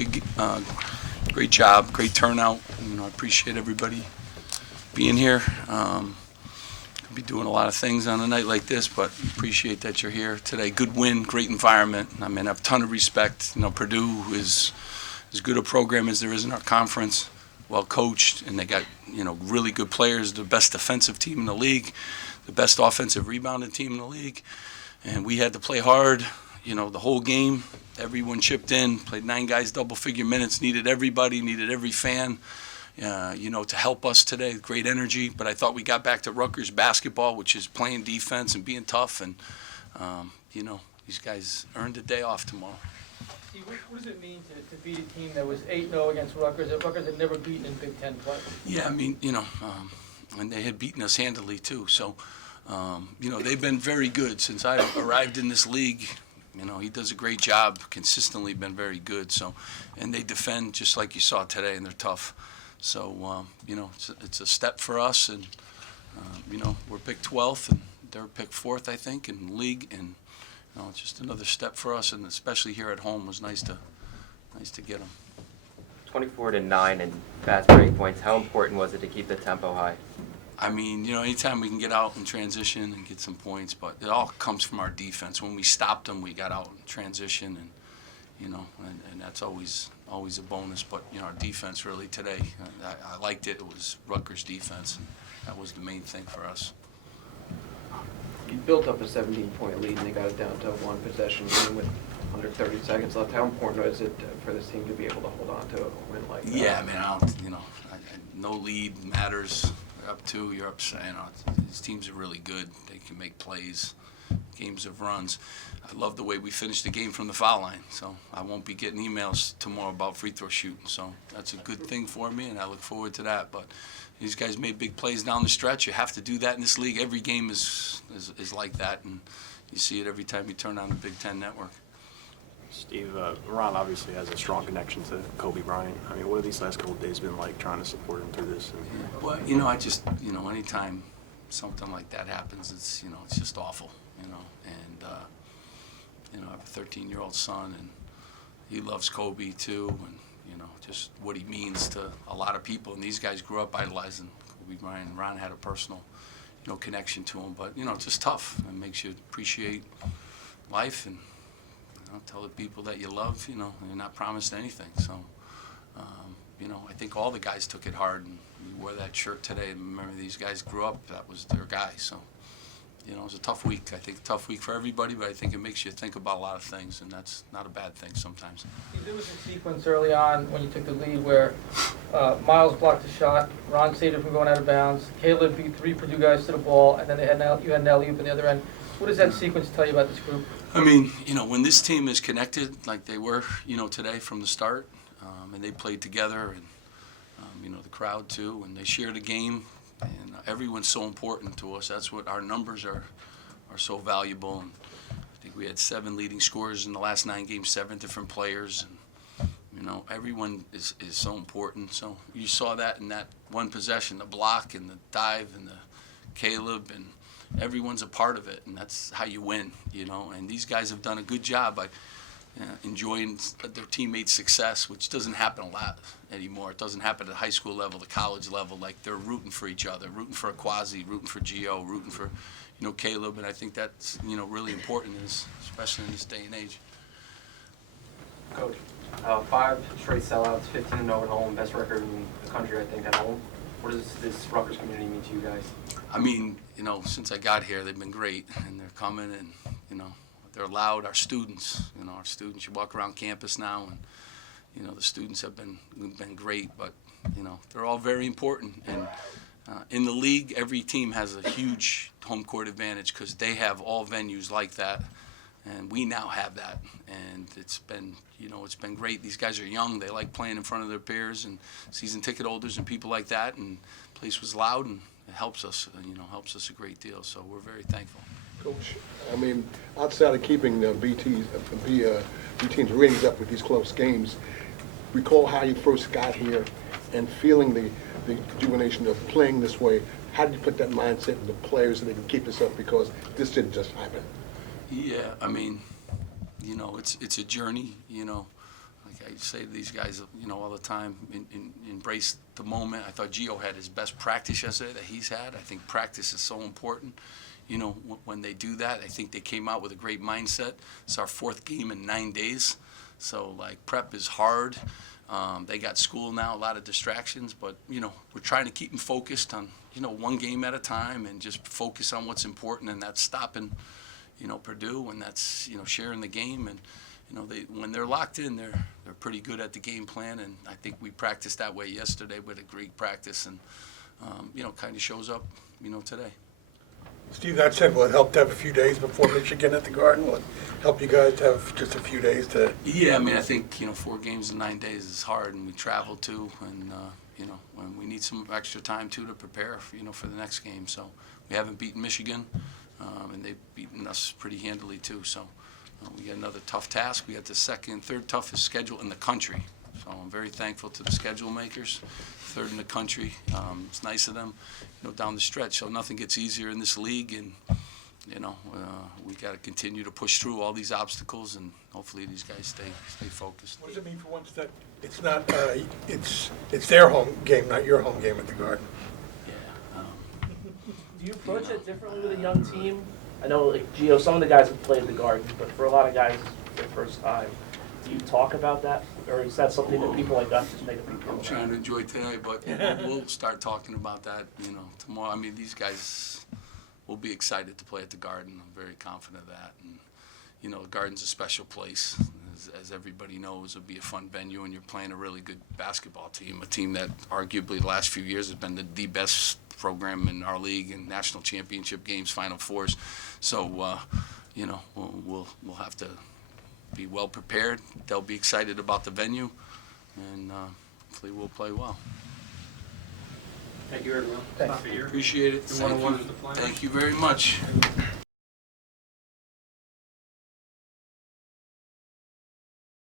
Big, great job, great turnout. I appreciate everybody being here. Could be doing a lot of things on a night like this, but appreciate that you're here today. Good win, great environment. I have a ton of respect. Purdue is as good a program as there is in our conference, well coached, and they got really good players. The best defensive team in the league, the best offensive rebounding team in the league, and we had to play hard. The whole game, everyone chipped in, played 9 guys double-figure minutes, needed everybody, needed every fan, to help us today. Great energy, but I thought we got back to Rutgers basketball, which is playing defense and being tough, and, these guys earned a day off tomorrow. Steve, what does it mean to beat a team that was 8-0 against Rutgers, that Rutgers had never beaten in Big Ten play? Yeah, and they had beaten us handily, too, so, they've been very good since I arrived in this league. He does a great job, consistently been very good. So, and they defend just like you saw today, and they're tough. So, it's a step for us, and we're picked 12th, and they're picked 4th, I think, in the league, and it's just another step for us, and especially here at home was nice to get them. 24-9 in fast break points. How important was it to keep the tempo high? Anytime we can get out in transition and get some points, but it all comes from our defense. When we stopped them, we got out in transition, and and that's always a bonus. But our defense really today, I liked it. It was Rutgers' defense, and that was the main thing for us. You built up a 17-point lead, and they got it down to one possession game with under 30 seconds left. How important is it for this team to be able to hold on to a win like that? Yeah, no lead matters. You're up 2, you're up. These teams are really good. They can make plays, games of runs. I love the way we finished the game from the foul line. So I won't be getting emails tomorrow about free throw shooting. So that's a good thing for me, and I look forward to that. But these guys made big plays down the stretch. You have to do that in this league. Every game is like that, and you see it every time you turn on the Big Ten Network. Steve, Ron obviously has a strong connection to Kobe Bryant. What have these last couple of days been like trying to support him through this? Well, I just, anytime something like that happens, it's just awful, and, I have a 13-year-old son, and he loves Kobe too, and, just what he means to a lot of people. And these guys grew up idolizing Kobe Bryant, and Ron had a personal, connection to him. But, it's just tough. It makes you appreciate life, and tell the people that you love, you're not promised anything. So, I think all the guys took it hard, and we wore that shirt today. And remember, these guys grew up, that was their guy. So, it was a tough week. I think a tough week for everybody, but I think it makes you think about a lot of things, and that's not a bad thing sometimes. There was a sequence early on when you took the lead where Miles blocked a shot, Ron saved it from going out of bounds, Caleb beat 3 Purdue guys to the ball, and then you had an alley-oop on the other end. What does that sequence tell you about this group? When this team is connected like they were, today from the start, and they played together, and, the crowd too, and they shared a game, and everyone's so important to us. That's what our numbers are so valuable. And I think we had 7 leading scorers in the last 9 games, 7 different players, and, everyone is so important. So you saw that in that one possession, the block and the dive and the Caleb, and everyone's a part of it, and that's how you win, And these guys have done a good job by enjoying their teammates' success, which doesn't happen a lot anymore. It doesn't happen at the high school level, the college level. Like, they're rooting for each other, rooting for Aquasi, rooting for Gio, rooting for, Caleb, and I think that's, really important, especially in this day and age. Coach, 5 straight sellouts, 15-0 at home, best record in the country, I think, at home. What does this Rutgers community mean to you guys? Since I got here, they've been great, and they're coming, and, they're loud. Our students, you walk around campus now, and, the students have been great, but, they're all very important. And in the league, every team has a huge home court advantage because they have all venues like that, and we now have that. And it's been great. These guys are young. They like playing in front of their peers and season ticket holders and people like that, and the place was loud, and it helps us, a great deal. So we're very thankful. Coach, outside of keeping the B team's ratings up with these close games, recall how you first got here and feeling the rejuvenation of playing this way. How did you put that mindset in the players so they can keep this up? Because this didn't just happen. Yeah, it's a journey, like I say to these guys, you know, all the time, embrace the moment. I thought Gio had his best practice yesterday that he's had. I think practice is so important. You know, when they do that, I think they came out with a great mindset. It's our 4th game in 9 days. So, like, prep is hard. They got school now, a lot of distractions, but, you know, we're trying to keep them focused on, you know, one game at a time and just focus on what's important, and that's stopping, you know, Purdue, and that's, you know, sharing the game. And, you know, when they're locked in, they're pretty good at the game plan, and I think we practiced that way yesterday with a great practice, and, you know, kind of shows up, you know, today. Steve, that said, will it help to have a few days before Michigan at the Garden? Will it help you guys to have just a few days to? Yeah, I mean, I think, you know, 4 games in 9 days is hard, and we travel too, and, you know, when we need some extra time too to prepare, you know, for the next game. So we haven't beaten Michigan, and they've beaten us pretty handily too. So we got another tough task. We got the third toughest schedule in the country. So I'm very thankful to the schedule makers, 3rd in the country. It's nice of them, you know, down the stretch. So nothing gets easier in this league, and, you know, we got to continue to push through all these obstacles, and hopefully these guys stay focused. What does it mean for once that it's not, it's their home game, not your home game at the Garden? Yeah. Do you approach it differently with a young team? I know, like, Gio, some of the guys have played the Garden, but for a lot of guys, it's their first time. Do you talk about that, or is that something that people like us just make a big deal I'm about? trying to enjoy today, but we'll start talking about that, you know, tomorrow. I mean, these guys will be excited to play at the Garden. I'm very confident of that. And, you know, the Garden's a special place. As everybody knows, it'll be a fun venue, and you're playing a really good basketball team, a team that arguably the last few years has been the best program in our league in national championship games, Final Fours. So, you know, we'll have to be well prepared. They'll be excited about the venue, and hopefully we'll play well. Thank you, everyone. Thanks. Appreciate it. Thank you very much.